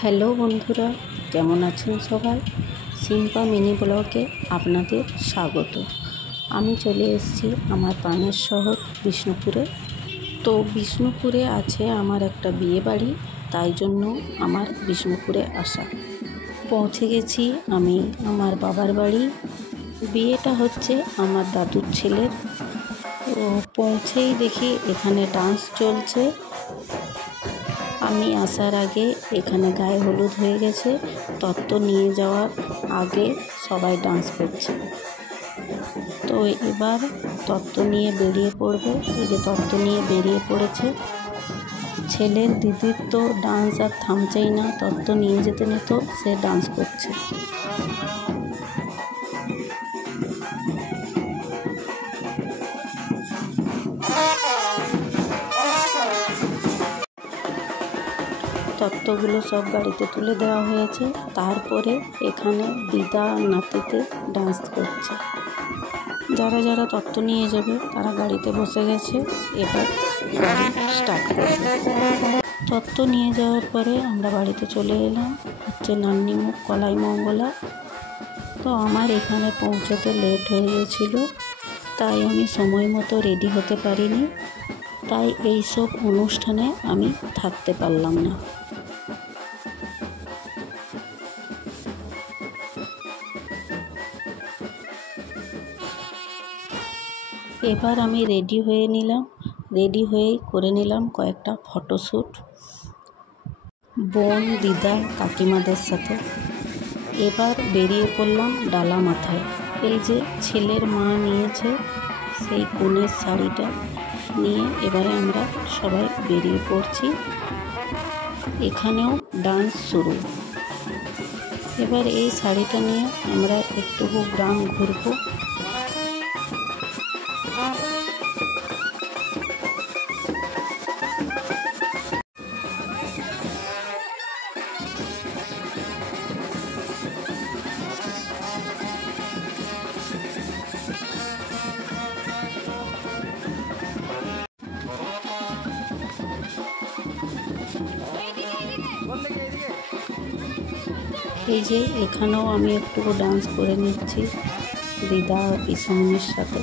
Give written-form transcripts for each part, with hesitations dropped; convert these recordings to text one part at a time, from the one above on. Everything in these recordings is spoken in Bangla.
হ্যালো বন্ধুরা, কেমন আছেন সবাই? সিম্পা মিনি ব্লগে আপনাদের স্বাগত। আমি চলে এসেছি আমার প্রাণের শহর বিষ্ণুপুরে। তো বিষ্ণুপুরে আছে আমার একটা বিয়ে বাড়ি, তাই জন্য আমার বিষ্ণুপুরে আসা। পৌঁছে গেছি আমি আমার বাবার বাড়ি। বিয়েটা হচ্ছে আমার দাদুর ছেলের। তো পৌঁছেই দেখি এখানে ডান্স চলছে। আমি আসার আগে এখানে গায়ে হলুদ হয়ে গেছে, তত্ত্ব নিয়ে যাওয়ার আগে সবাই ডান্স করছে। তো এবার তত্ত্ব নিয়ে বেরিয়ে পড়বে। এই যে তত্ত্ব নিয়ে বেরিয়ে পড়েছে। ছেলের দিদির তো ডান্স আর থামছেই না, তত্ত্ব নিয়ে যেতে নিত, সে ডান্স করছে। তত্ত্বগুলো সব গাড়িতে তুলে দেওয়া হয়েছে। তারপরে এখানে দিদা নাতিতে ডান্স করছে। যারা যারা তত্ত্ব নিয়ে যাবে তারা গাড়িতে বসে গেছে, এবার গাড়ি স্টার্ট করবে। তত্ত্ব নিয়ে যাওয়ার পরে আমরা বাড়িতে চলে এলাম, হচ্ছে নান্নিমুখ কলাই মঙ্গলা। তো আমার এখানে পৌঁছতে লেট হয়ে গেছিলো, তাই আমি সময় মতো রেডি হতে পারিনি, তাই এইসব অনুষ্ঠানে আমি থাকতে পারলাম না। এবার আমি রেডি হয়ে নিলাম, রেডি হয়েই করে নিলাম কয়েকটা ফটোশ্যুট বোন, দিদা, কাকিমাদের সাথে। এবার বেরিয়ে পড়লাম ডালা মাথায়। এই যে ছেলের মা নিয়েছে সেই কনের শাড়িটা নিয়ে এবারে আমরা সবাই বেরিয়ে পড়ছি। এখানেও ডান্স শুরু। এবার এই শাড়িটা নিয়ে আমরা একটু গ্রাম ঘুরবো। এই যে এখানেও আমি একটু ডান্স করে নিচ্ছি দিদা ও পিসমনির সাথে।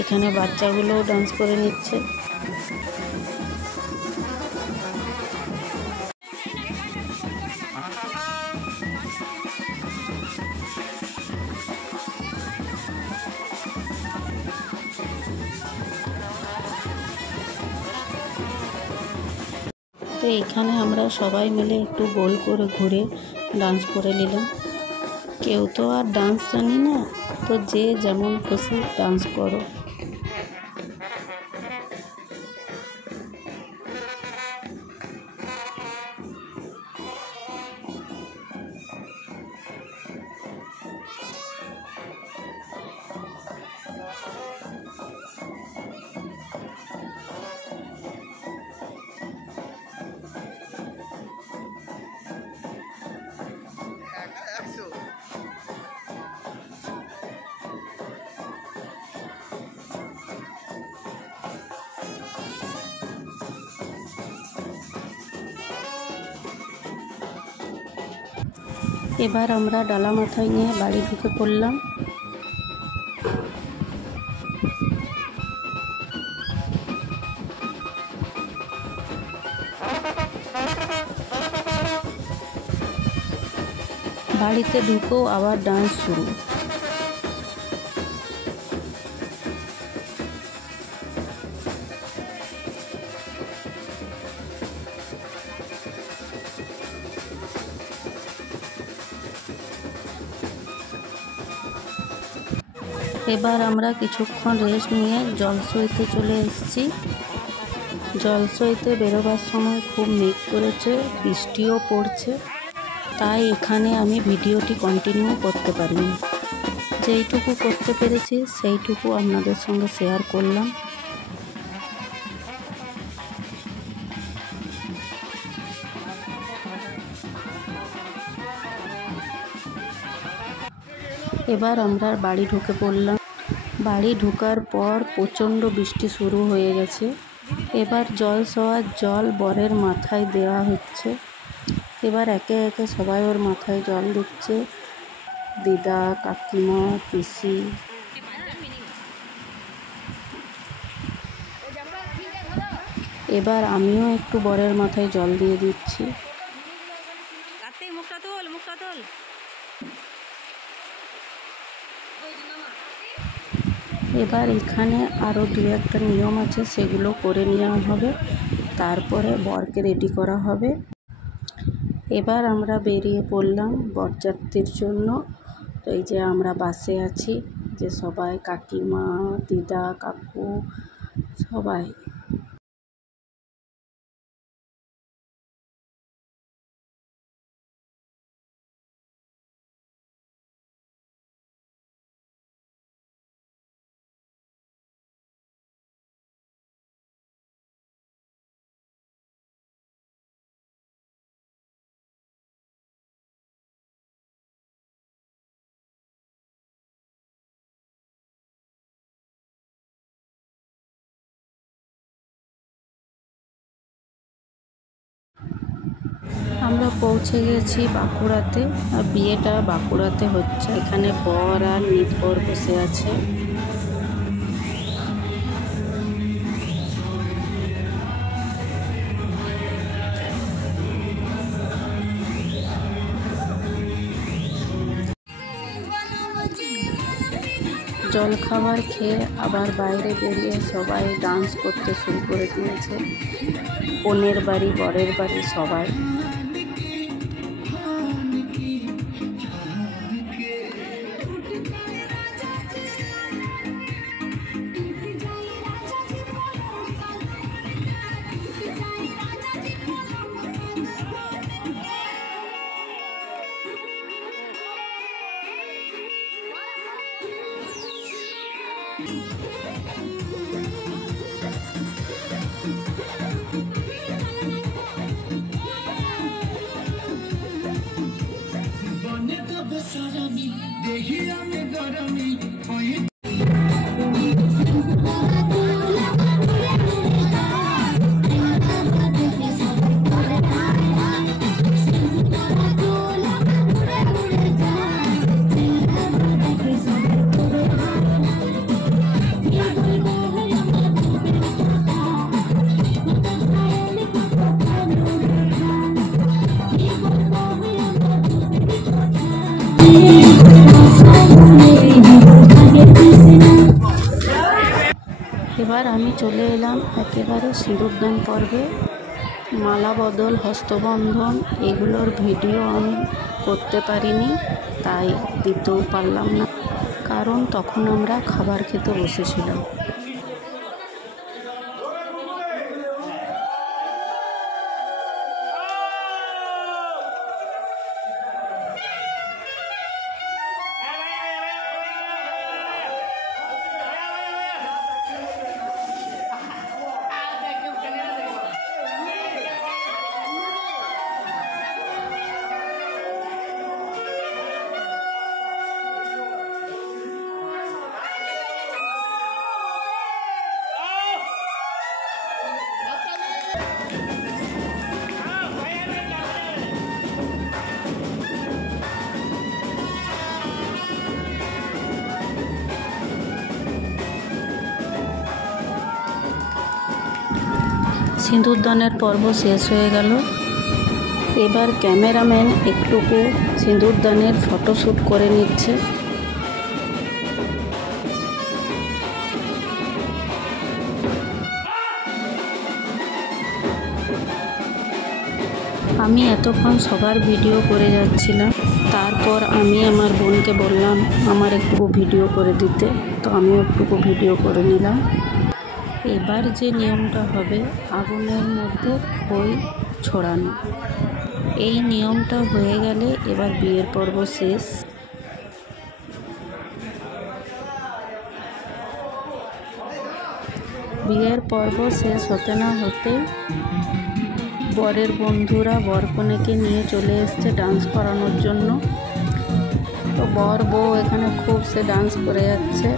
এখানে বাচ্চাগুলোও ডান্স করে নিচ্ছে। তো এখানে আমরা সবাই মিলে একটু গোল করে ঘুরে ডান্স করে নিলাম। কেউ তো আর ডান্স জানি না, তো যে যেমন খুশি ডান্স করো। এবার আমরা ডালা মাথায় নিয়ে বাড়ি ঢুকে পড়লাম। বাড়িতে ঢুকেও আবার ডান্স শুরু। এবার আমরা কিছুক্ষণ রেস্ট নিয়ে জলসইতে চলে এসেছি। জলসইতে বেরোবার সময় খুব মেঘ করেছে, বৃষ্টিও পড়ছে, তাই এখানে আমি ভিডিওটি কন্টিনিউ করতে পারিনি। যেইটুকু করতে পেরেছি সেইটুকু আপনাদের সঙ্গে শেয়ার করলাম। এবার আমরা বাড়ি ঢুকে পড়লাম। বাড়ি ঢোকার পর প্রচণ্ড বৃষ্টি শুরু হয়ে গেছে। এবার জলসওয়ার জল বরের মাথায় দেওয়া হচ্ছে। এবার একে একে সবাই ওর মাথায় জল দিচ্ছে, দিদা, কাকিমা, পিসি। এবার আমিও একটু বরের মাথায় জল দিয়ে দিচ্ছি। এবার এখানে আরও দু একটা নিয়ম আছে, সেগুলো করে নেওয়া হবে, তারপরে বরকে রেডি করা হবে। এবার আমরা বেরিয়ে পড়লাম বরযাত্রীর জন্য। এই যে আমরা বাসে আছি, যে সবাই কাকিমা, দিদা, কাকু সবাই। আমরা পৌঁছে গেছি বাঁকুড়াতে, আর বিয়েটা বাঁকুড়াতে হচ্ছে। এখানে বর আর নিতবর বসে আছে। জলখাবার খেয়ে আবার বাইরে বেরিয়ে সবাই ডান্স করতে শুরু করে দিয়েছে, কনের বাড়ি, বরের বাড়ি সবাই। এবার আমি চলে এলাম একেবারে সিঁদুরদান পর্বে। মালা বদল, হস্তবন্ধন এগুলোর ভিডিও আমি করতে পারিনি, তাই দিতেও পারলাম না, কারণ তখন আমরা খাবার খেতে বসেছিলাম। সিঁদুরদানের পর্ব শেষ হয়ে গেল। এবার ক্যামেরাম্যান একটুকু সিঁদুরদানের ফটোশ্যুট করে নিচ্ছে। আমি এতক্ষণ সবার ভিডিও করে যাচ্ছিলাম, তারপর আমি আমার বোনকে বললাম আমার একটু ভিডিও করে দিতে, তো আমিও একটু ভিডিও করে নিলাম। এবার যে নিয়মটা হবে আগুনের মধ্যে খই ছড়ানো। এই নিয়মটা হয়ে গেলে এবার বিয়ের পর্ব শেষ। বিয়ের পর্ব শেষ হতে না হতেই বরের বন্ধুরা বরকনেকে নিয়ে চলে এসছে ডান্স করানোর জন্য। তো বর বউ এখানে খুব সে ডান্স করে যাচ্ছে।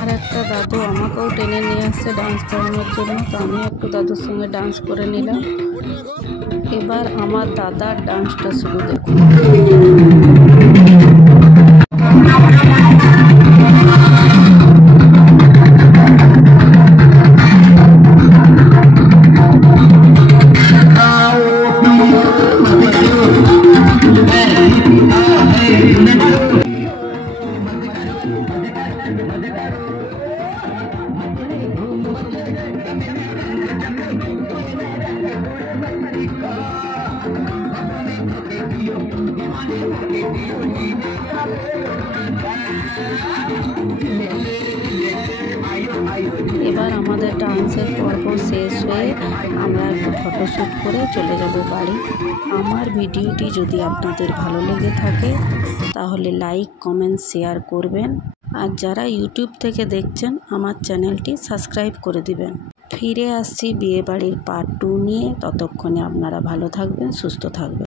আর একটা দাদু আমাকেও টেনে নিয়ে আসছে ডান্স করানোর জন্য। তো আমি একটু দাদুর সঙ্গে ডান্স করে নিলাম। এবার আমার দাদার ডান্সটা শুরু দেখুন। এবার আমাদের ডান্সের পর্ব শেষ হয়ে আমরা একটু ফটোশ্যুট করে চলে যাব বাড়ি। আমার ভিডিওটি যদি আপনাদের ভালো লেগে থাকে তাহলে লাইক, কমেন্ট, শেয়ার করবেন। আর যারা ইউটিউব থেকে দেখছেন আমার চ্যানেলটি সাবস্ক্রাইব করে দিবেন। ফিরে আসছি বিয়েবাড়ির পার্ট 2 নিয়ে। ততক্ষণে আপনারা ভালো থাকবেন, সুস্থ থাকবেন।